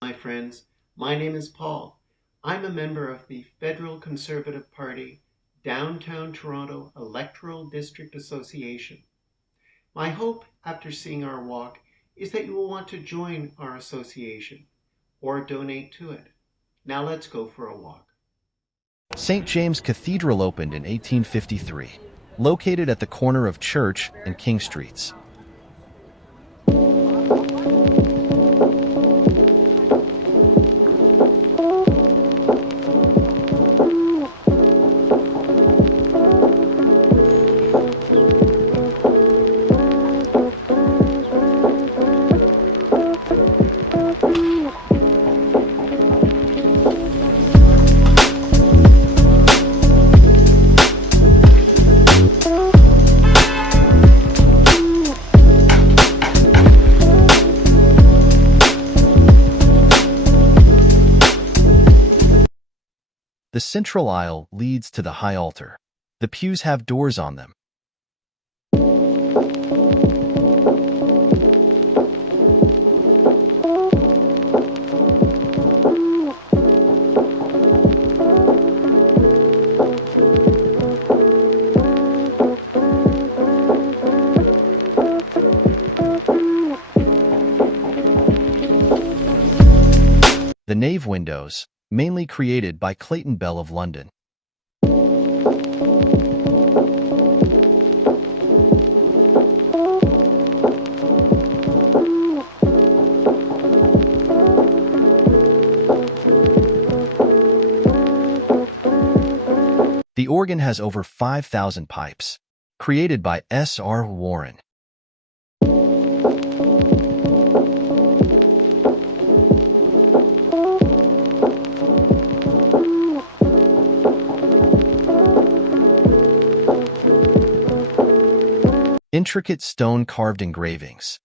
My friends, my name is Paul. I'm a member of the Federal Conservative Party Downtown Toronto Electoral District Association. My hope after seeing our walk is that you will want to join our association or donate to it. Now let's go for a walk. St. James Cathedral opened in 1853, located at the corner of Church and King Streets. The central aisle leads to the high altar. The pews have doors on them. The nave windows, mainly created by Clayton Bell of London. The organ has over 5,000 pipes, created by S.R. Warren. Intricate stone-carved engravings.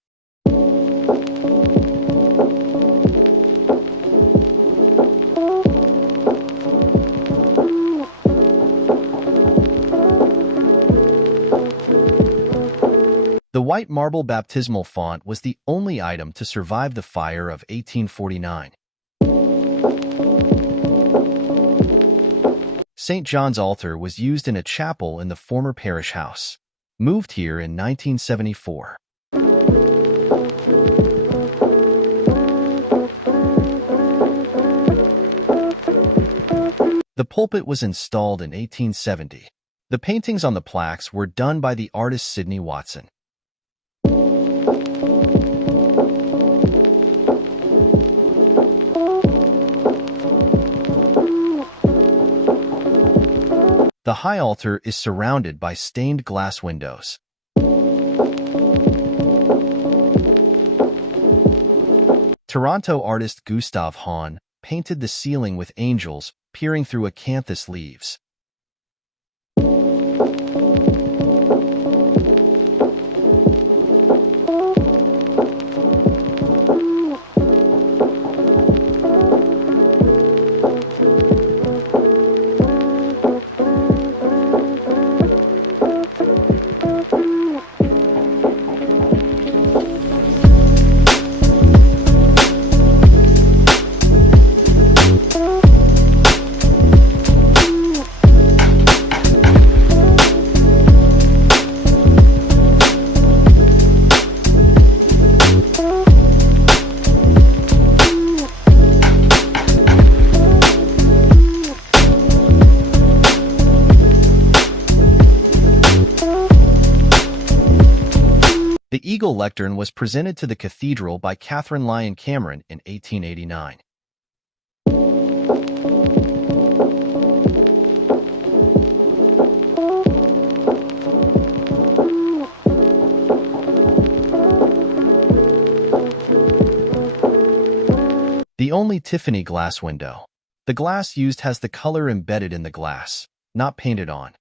The white marble baptismal font was the only item to survive the fire of 1849. St. John's altar was used in a chapel in the former parish house. Moved here in 1974. The pulpit was installed in 1870. The paintings on the plaques were done by the artist Sidney Watson. The high altar is surrounded by stained glass windows. Toronto artist Gustave Hahn painted the ceiling with angels peering through acanthus leaves. The Eagle Lectern was presented to the cathedral by Catherine Lyon Cameron in 1889. The only Tiffany glass window. The glass used has the color embedded in the glass, not painted on.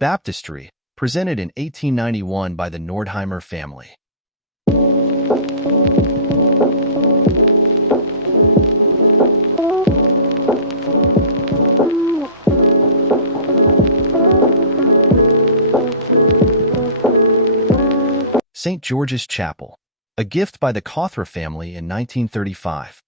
baptistry, presented in 1891 by the Nordheimer family. St. George's Chapel, a gift by the Cathedral family in 1935.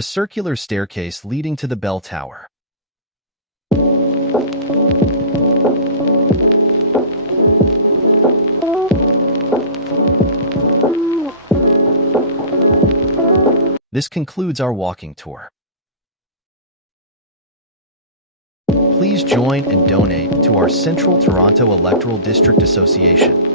The circular staircase leading to the bell tower. This concludes our walking tour. Please join and donate to our Central Toronto Electoral District Association.